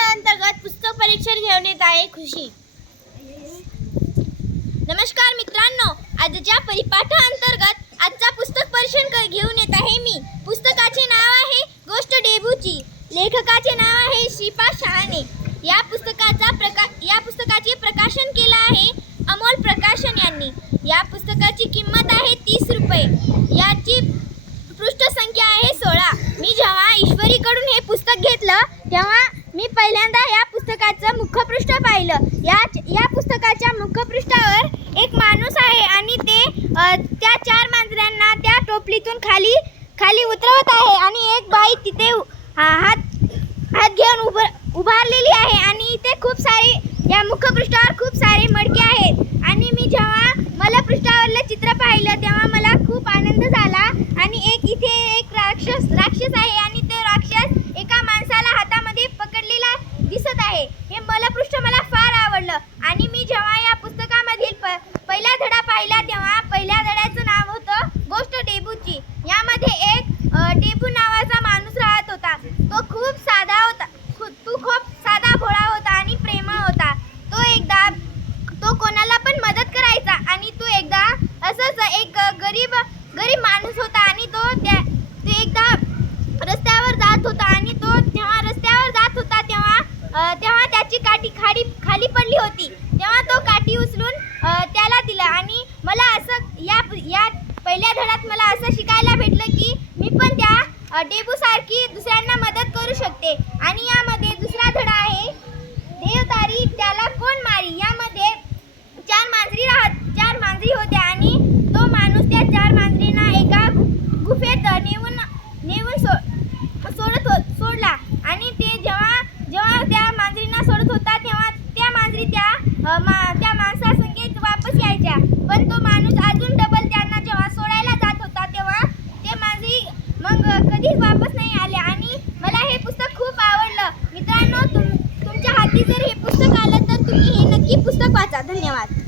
अंतर्गत पुस्तक परीक्षण घेऊन येत आहे खुशी. नमस्कार मित्रांनो आजच्या परिपाठाअंतर्गत आजचा पुस्तक परीक्षण घेऊन येत आहे मी. पुस्तकाचे नाव आहे गोष्ट डेबूची. लेखकाचे नाव आहे श्रीपा शहाणे. या पुस्तकाचा प्रका या पुस्तकाचे प्रकाशन केलं आहे अमोल प्रकाशन यांनी. या पुस्तकाची किंमत आहे तीस रुपये. याची पृष्ठसंख्या आहे सोळा मी जेव्हा ईश्वरीकडून हे पुस्तक घेतलं तेव्हा मी पहिल्यांदा या पुस्तकाचं मुखपृष्ठ पाहिलं. या या पुस्तकाच्या मुखपृष्ठावर एक माणूस आहे आणि ते त्या चार मांजरांना त्या टोपलीतून खाली खाली उतरवत आहे आणि एक बाई तिथे हात हात घेऊन उभ उभारलेली आहे आणि इथे खूप सारे या मुखपृष्ठावर खूप सारे मडके आहेत. आणि मी जेव्हा मला पृष्ठावरलं चित्र पाहिलं तेव्हा मला खूप आनंद झाला आणि एक इथे एक राक्षस राक्षस आहे आणि ते राक्षस एका माणसाला हातामध्ये पकडलेला दिसत आहे हे मला पृष्ठ मला फार आवडलं. आणि मी जेव्हा या पुस्तकामधील प पहिला धडा पाहिला तेव्हा पहिल्या धड्याचं नाव होतं गोष्ट डेबूची. यामध्ये एक अ, डेबू नावाचा माणूस राहत होता तो खूप साधा होता खू- तो खूप साधा भोळा होता आणि प्रेमळ होता तो एकदा तो कोणाला पण मदत करायचा आणि तो एकदा असंच एक गरीब गरीब माणूस होता आणि तो त्या तो एकदा रस्त्यावर जात होता आणि तो जेव्हा रस्त्यावर जात होता तेव्हा अ, तेव्हा त्याची काठी खाली खाली पडली होती तेव्हा तो काठी उचलून अ, त्याला दिला आणि मला असं या या पहिल्या धड्यात मला असं शिकायला भेटलं की मी पण त्या अ, डेबूसारखी दुसऱ्यांना मदत करू शकते. आणि यामध्ये दुसरा धडा आहे देवतारी त्याला कोण मारी? यामध्ये चार मांजरी राहत चार मांजरी होत्या आणि तो माणूस त्या चार मांजरींना एका गु- गुफेत नेऊन नेऊन सो सोडत हो सोडला. आणि ते जेव्हा जेव्हा त्या मांजरींना सोडत होता तेव्हा त्या मांजरी त्या मा त्या माणसासंगेत वापस यायच्या. पण तो माणूस अजून डबल त्यांना जेव्हा सोडायला जात होता तेव्हा ते मांजरी मग कधीच वापस नाही आले आणि मला हे पुस्तक खूप आवडलं मित्रांनो तुम तुमच्या हाती जर हे पुस्तक आलं तर तुम्ही हे नक्की पुस्तक वाचा. धन्यवाद.